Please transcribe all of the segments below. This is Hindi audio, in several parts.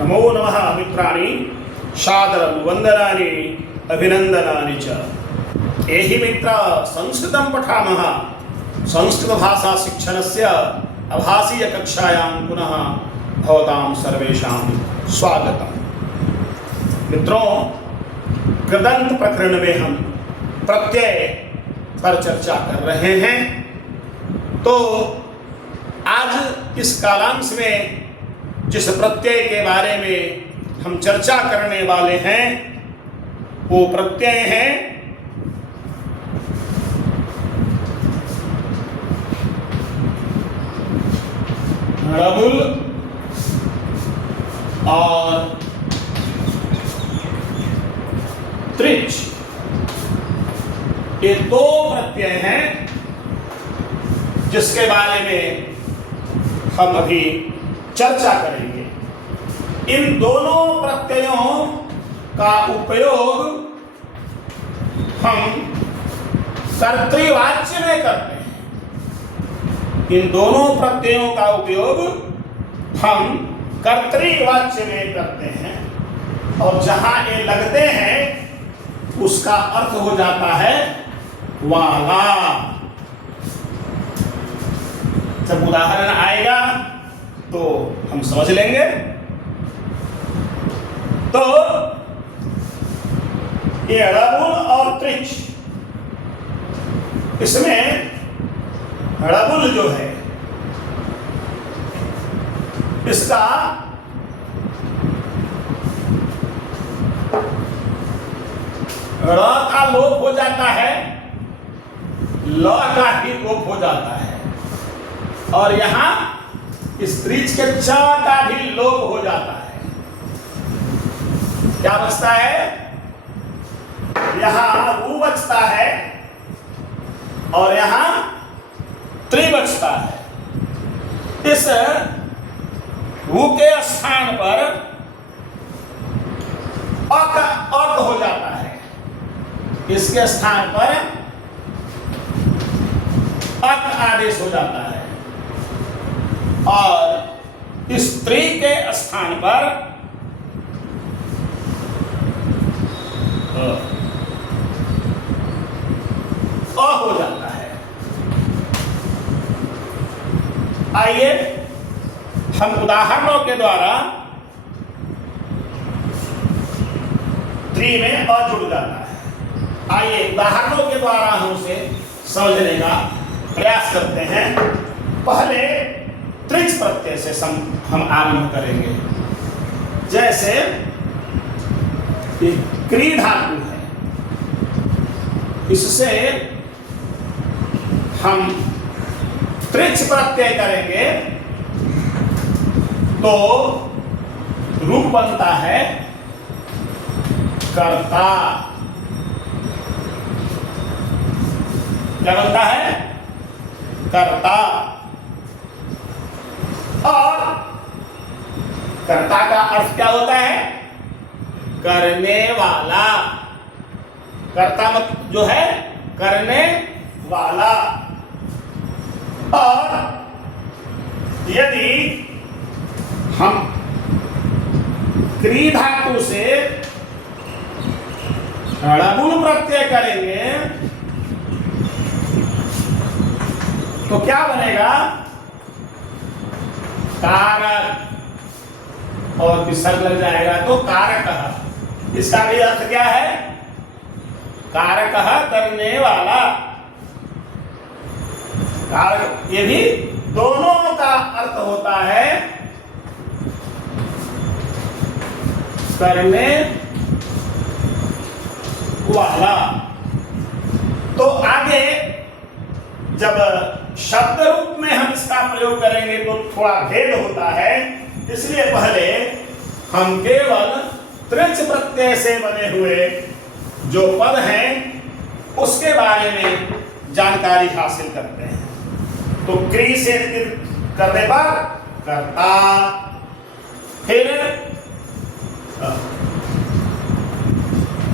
नमो नमः मित्राणि सादरं वन्दनानि अभिनन्दनानि च। एहि मित्र संस्कृतं पठामः। संस्कृतभाषा शिक्षणस्य आभासीय कक्षायां पुनः भवतां सर्वेषां स्वागतम्। मित्रों, कृदंत प्रकरण में हम प्रत्यय पर चर्चा कर रहे हैं। तो आज इस कालांश में जिस प्रत्यय के बारे में हम चर्चा करने वाले हैं वो प्रत्यय है णबुल और त्रिच। ये दो प्रत्यय हैं जिसके बारे में हम अभी चर्चा करेंगे। इन दोनों प्रत्ययों का उपयोग हम कर्तृवाच्य में करते हैं। इन दोनों प्रत्ययों का उपयोग हम कर्तृवाच्य में करते हैं और जहां ये लगते हैं उसका अर्थ हो जाता है वाला। जब उदाहरण आएगा तो हम समझ लेंगे। तो ये णबुल और त्रिच, इसमें णबुल जो है इसका ण का लोप हो जाता है, ल का भी लोप हो जाता है और यहां इस त्रिच के च का भी लोप हो जाता है। क्या बचता है? यहां रू बचता है और यहां त्रि बचता है। इस रू के स्थान पर अक हो जाता है, इसके स्थान पर अक आदेश हो जाता है और स्त्री के स्थान पर अ हो जाता है। आइए हम उदाहरणों के द्वारा त्रि में अ जुड़ जाता है। आइए उदाहरणों के द्वारा हम उसे समझने का प्रयास करते हैं। पहले त्रिच प्रत्यय से हम आरंभ करेंगे। जैसे क्री धातु है, इससे हम त्रिच प्रत्यय करेंगे तो रूप बनता है कर्ता। क्या बनता है? कर्ता। और कर्ता का अर्थ क्या होता है? करने वाला। कर्ता मतलब जो है करने वाला। और यदि हम क्री धातु से णबुल प्रत्यय करेंगे तो क्या बनेगा? कारक। और विसर्ग लग जाएगा तो कारक। इसका भी अर्थ क्या है? कारक, करने वाला। कारक, ये भी दोनों का अर्थ होता है करने वाला। तो आगे जब शब्द रूप में हम इसका प्रयोग करेंगे तो थोड़ा भेद होता है, इसलिए पहले हम केवल त्रिच प्रत्यय से बने हुए जो पद हैं उसके बारे में जानकारी हासिल करते हैं। तो क्री से करने पर कर्ता, फिर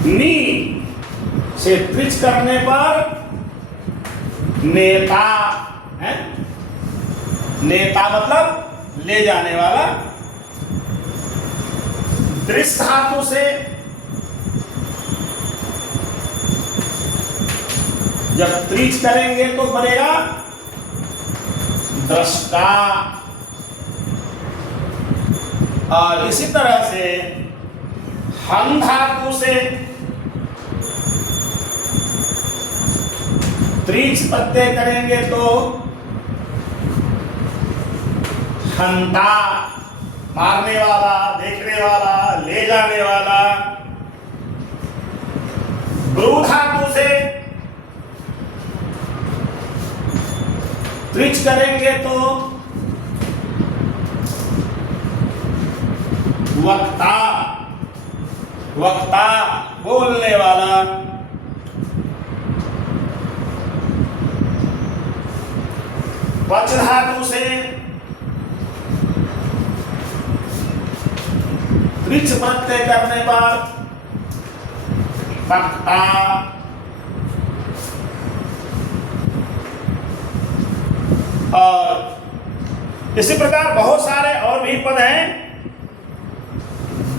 नी से त्रिच करने पर नेता है। नेता मतलब ले जाने वाला। दृश्य धातु से जब त्रिच करेंगे तो बनेगा दृष्टा। और इसी तरह से हं धातु से त्रिच प्रत्यय करेंगे तो हंता, मारने वाला, देखने वाला, ले जाने वाला। ब्रू धातु से त्रिच करेंगे तो वक्ता, वक्ता बोलने वाला। वच धातु से त्रिच प्रत्यय करने पर वक्ता। और इसी प्रकार बहुत सारे और भी पद हैं।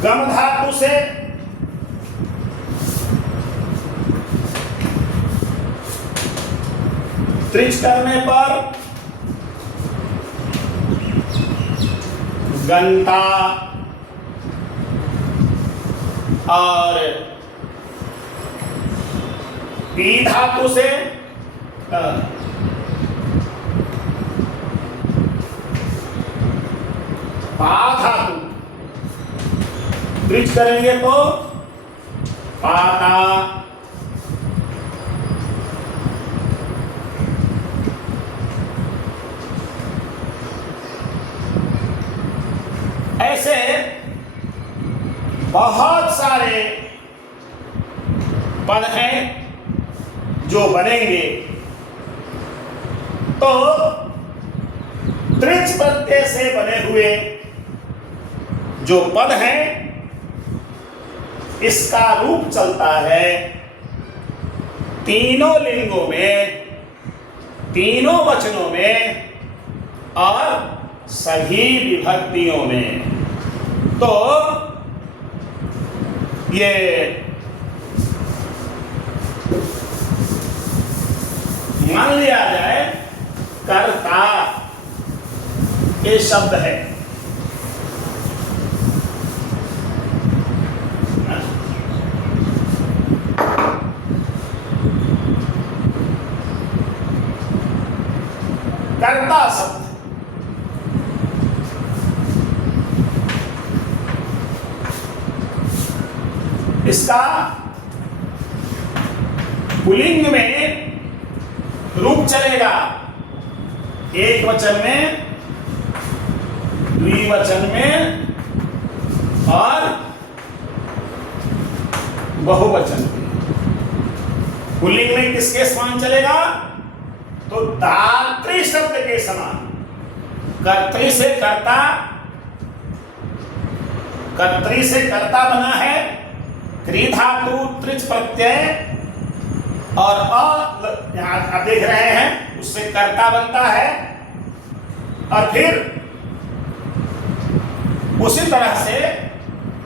गम धातु से त्रिच करने पर गंता। और पी धातु से पा धातु त्रिच करेंगे तो पाता। ऐसे बहुत सारे पद हैं जो बनेंगे। तो त्रिच प्रत्यय से बने हुए जो पद हैं इसका रूप चलता है तीनों लिंगों में, तीनों वचनों में और सभी विभक्तियों में। तो ये मान लिया जाए कर्ता ये शब्द है। कर्ता शब्द इसका पुल्लिंग में रूप चलेगा एक वचन में, द्विवचन में और बहुवचन में। पुल्लिंग में किसके समान चलेगा? तो दात्री शब्द के समान। कर्त्री से कर्ता, कर्त्री से कर्ता बना है, क्री धातु त्रिच प्रत्यय और यहां आप देख रहे हैं उससे कर्ता बनता है। और फिर उसी तरह से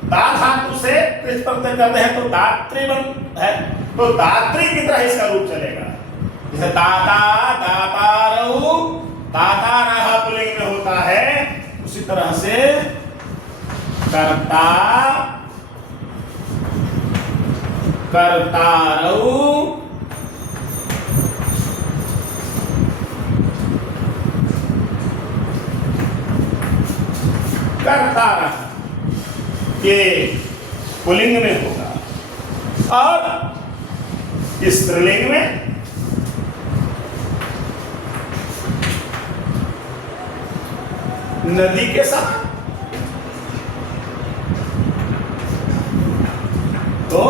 दा धातु से त्रिच प्रत्यय करते हैं तो दात्री बन है, तो दात्री की तरह इसका रूप चलेगा। जैसे दाता, दातारऊ, दातारः पुल्लिंग में होता है, उसी तरह से कर्ता, कर्तारऊ, कर्तारः ये पुल्लिंग में होगा। और स्त्रीलिंग में नदी के साथ तो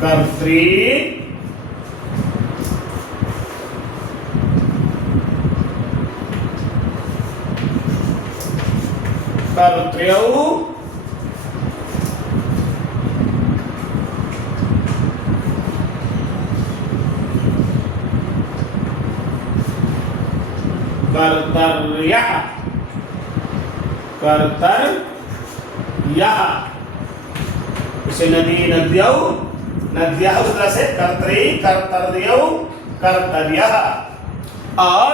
कर्त्री, कर्त्र्यौ, कर्तर्यः, कर्तर्यः। इसे नदी नद्यौ नद्यः उस तरह से कर्तरी कर्तर्यौ कर्तव्यः। और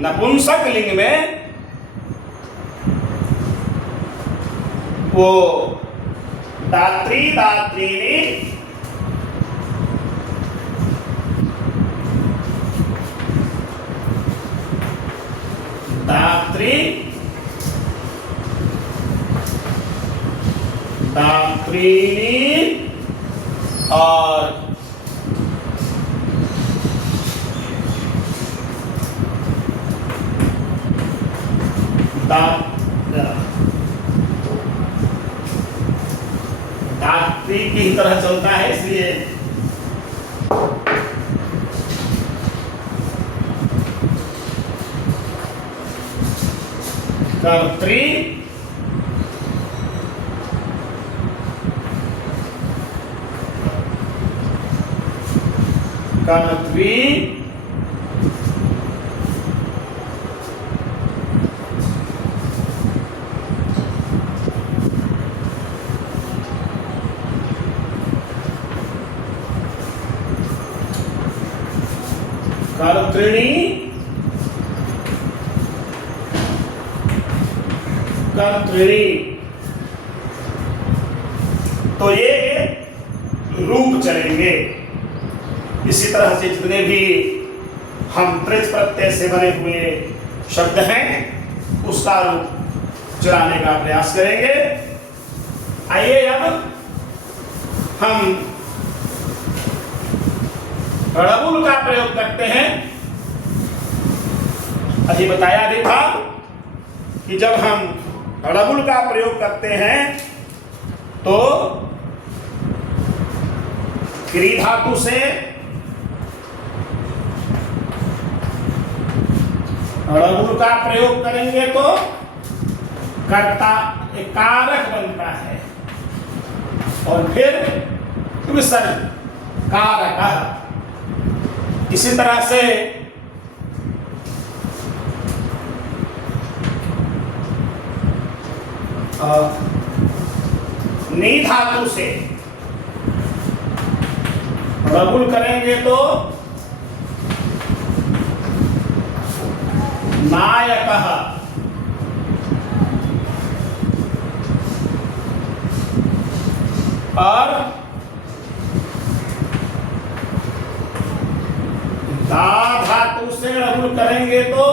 नपुंसक लिंग में वो दात्री दात्रीणी दात्री दात्रीणी और दात्री की तरह चलता है, इसलिए कर्त्री कर्त्री कर्त्रिणी कर्त्रिणी। तो ये रूप चलेंगे। इसी तरह से जितने भी हम त्रिच प्रत्यय से बने हुए शब्द हैं उसका रूप चलाने का प्रयास करेंगे। आइए अब हम रणबुल का प्रयोग करते हैं। अभी बताया भी था कि जब हम रणबुल का प्रयोग करते हैं तो क्री धातु से रणबुल का प्रयोग करेंगे तो कर्ता एक कारक बनता है और फिर विसर्ग कारक। इसी तरह से नी धातु से रणबुल करेंगे तो नायकः। और दा धातु से रणबुल करेंगे तो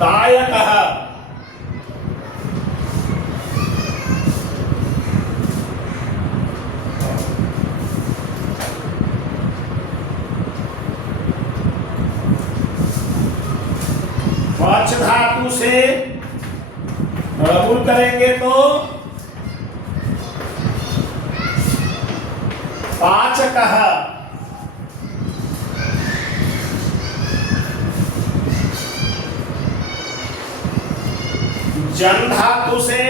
दायकः। वाच धातु से रणबुल करेंगे तो पाचकः। जन धातु से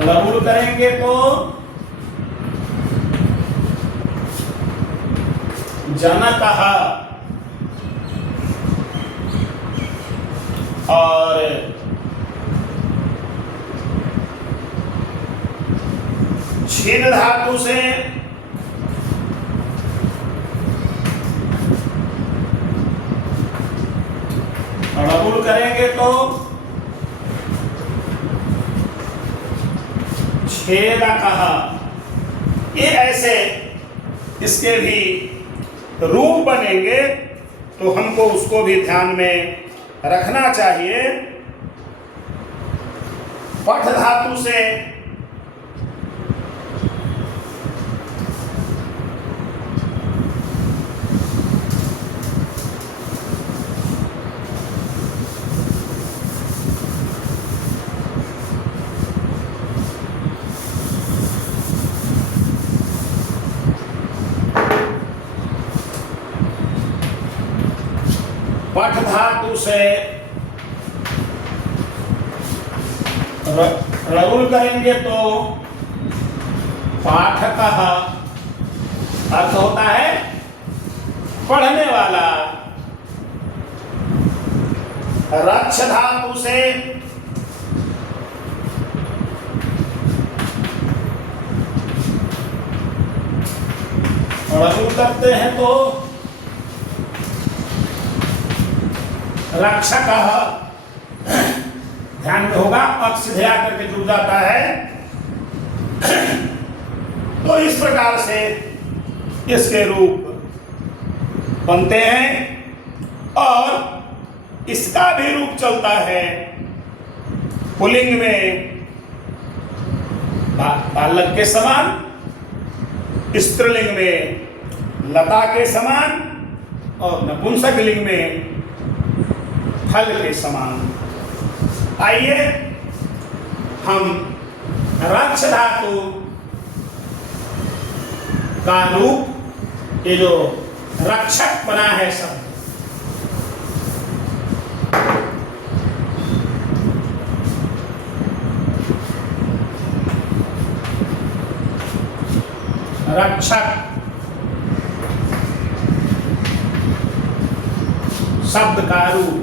रणबुल करेंगे तो जनकः। और छिन धातु से रणबुल करेंगे तो छेदकः। ये ऐसे इसके भी रूप बनेंगे तो हमको उसको भी ध्यान में रखना चाहिए। पठ धातु से पठ धातु से रणबुल करेंगे तो पाठकः। अर्थ होता है पढ़ने वाला रक्ष धातु से रणु करते हैं तो रक्षक ध्यान में होगा, अक्ष सीधे आकर के जुड़ जाता है। तो इस प्रकार से इसके रूप बनते हैं और इसका भी रूप चलता है पुल्लिंग में बालक के समान, स्त्रीलिंग में लता के समान और नपुंसक लिंग में फल के समान। आइए हम रक्ष धातु का रूप, ये जो रक्षक बना है शब्द, रक्षक शब्द का रूप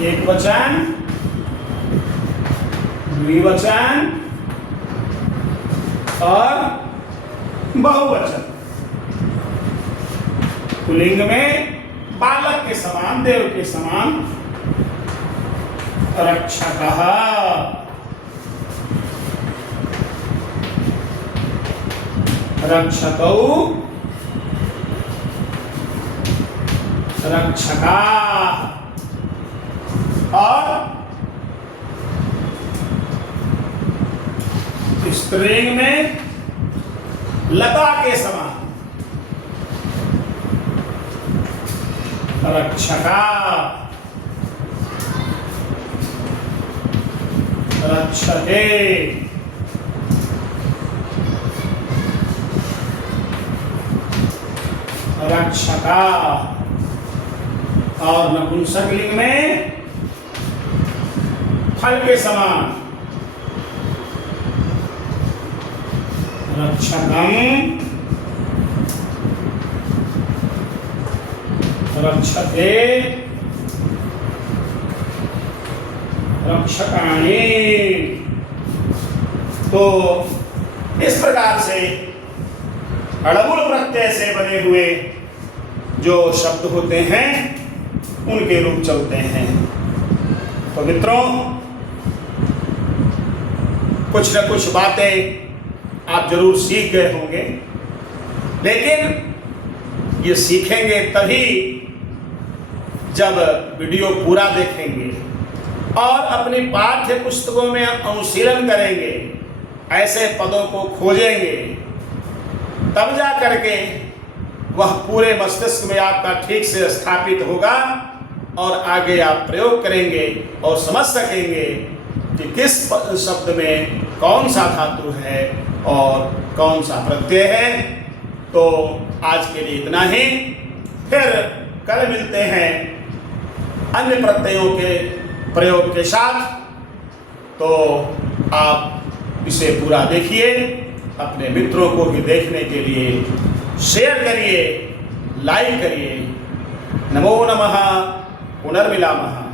एक वचन, द्विवचन और बहुवचन। पुल्लिंग में बालक के समान, देव के समान रक्षकः, रक्षकौ, रक्षका और स्त्रीलिंग में लता के समान रक्षका, रक्षके, रक्षका और नपुंसक लिंग में फल के समान रक्षकम, रक्षते, रक्षकाणि। तो इस प्रकार से अड़बुल प्रत्यय से बने हुए जो शब्द होते हैं उनके रूप चलते हैं। तो मित्रों, कुछ न कुछ बातें आप जरूर सीख गए होंगे, लेकिन ये सीखेंगे तभी जब वीडियो पूरा देखेंगे और अपनी पाठ्य पुस्तकों में अनुशीलन करेंगे, ऐसे पदों को खोजेंगे, तब जा करके वह पूरे मस्तिष्क में आपका ठीक से स्थापित होगा और आगे आप प्रयोग करेंगे और समझ सकेंगे कि किस शब्द में कौन सा धातु है और कौन सा प्रत्यय है। तो आज के लिए इतना ही, फिर कल मिलते हैं अन्य प्रत्ययों के प्रयोग के साथ। तो आप इसे पूरा देखिए, अपने मित्रों को भी देखने के लिए शेयर करिए, लाइक करिए। नमो नमः, पुनर्मिलामः।